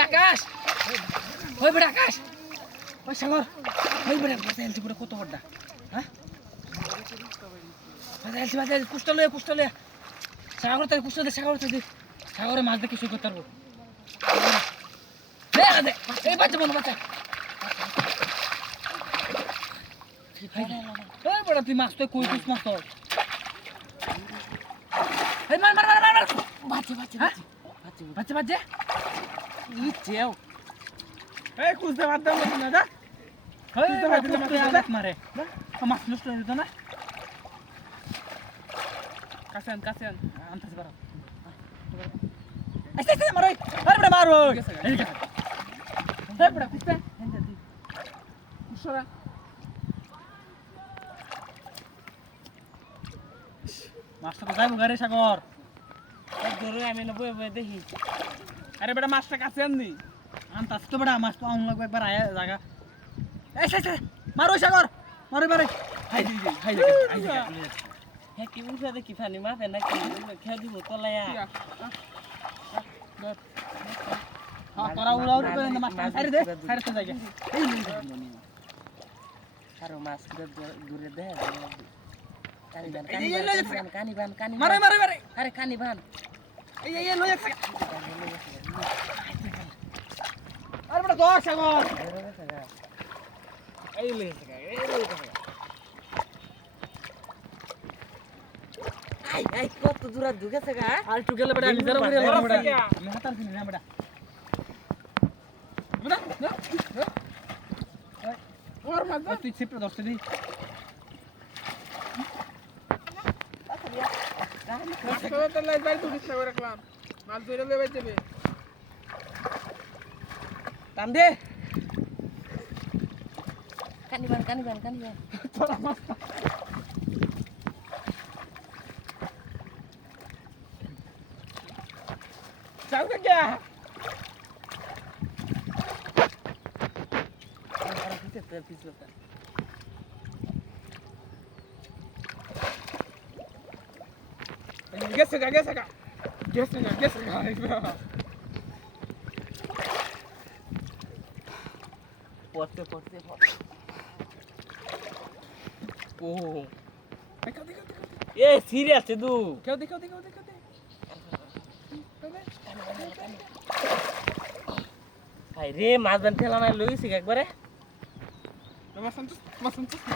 আকাশ ওই বড় আকাশ ওই সাগর ওই বড় বাজাইলছি বড় কত বড় হ্যাঁ বাজাইলছি পুষ্টলে সাগর থেকে সাগরে মাছ দেখে শুই করতে পারবো দে এই বাচ্চা বন্ধ বাচ্চা এই বড় তুই মাছ তো কই কুছ মাছ তো এই মার বাচ্চা ইচ্ছেও এই কুছতে বাদ দাও না দা কুছতে বাদ দিলে মাছ মারে মাছ নষ্ট হয়ে যেত না কাছেন আনতাছ বড় আইসে মারো আরে বড় মারো এই গেছে এই বড় কুছতে হেন দি কুছরা মাছটা তো যাইবো গারে সাগর এই ধরে আমি না বয়ে বয়ে দেখি আরে বেটা মাছটা কাছে আননি আনতাছ তো বেটা মাছ তো আউন লাগবে একবার আয়া জায়গা এই মারো সাগর মারে হাই হে কি উঠা দেখি ফানি মাফে নাকি খেয়ে দিব তলায়া হ্যাঁ তোরা উড়াউড়ি করে না মাছ আরে দে ছাড়ে তো জায়গা এই আরো মাছ দূরে দে কানি বান মারে আরে কানি বান এই লই এক আরে বড় দশ সাগর এই লই এই কত দূর ঢুকেছে গা আর একটু গেলে বড় আমি জরা করে এলাম বড় আমি হাতার দিন না বড় ওর মাছ তুই ছিপটা ধরতে দি তো লাই বাই তুই চেষ্টা করে রাখলাম মাছ ধরে লয়ে যাবে টান দে কানি বান তোরা মাছ যাও না কে আর পিছে গেছে গা পড়তে ও দেখো এ সিরিয়াস দু কেউ দেখো আরে মাছ বান ফেলা নাই লইছি একবারে মাছ সন্তোষ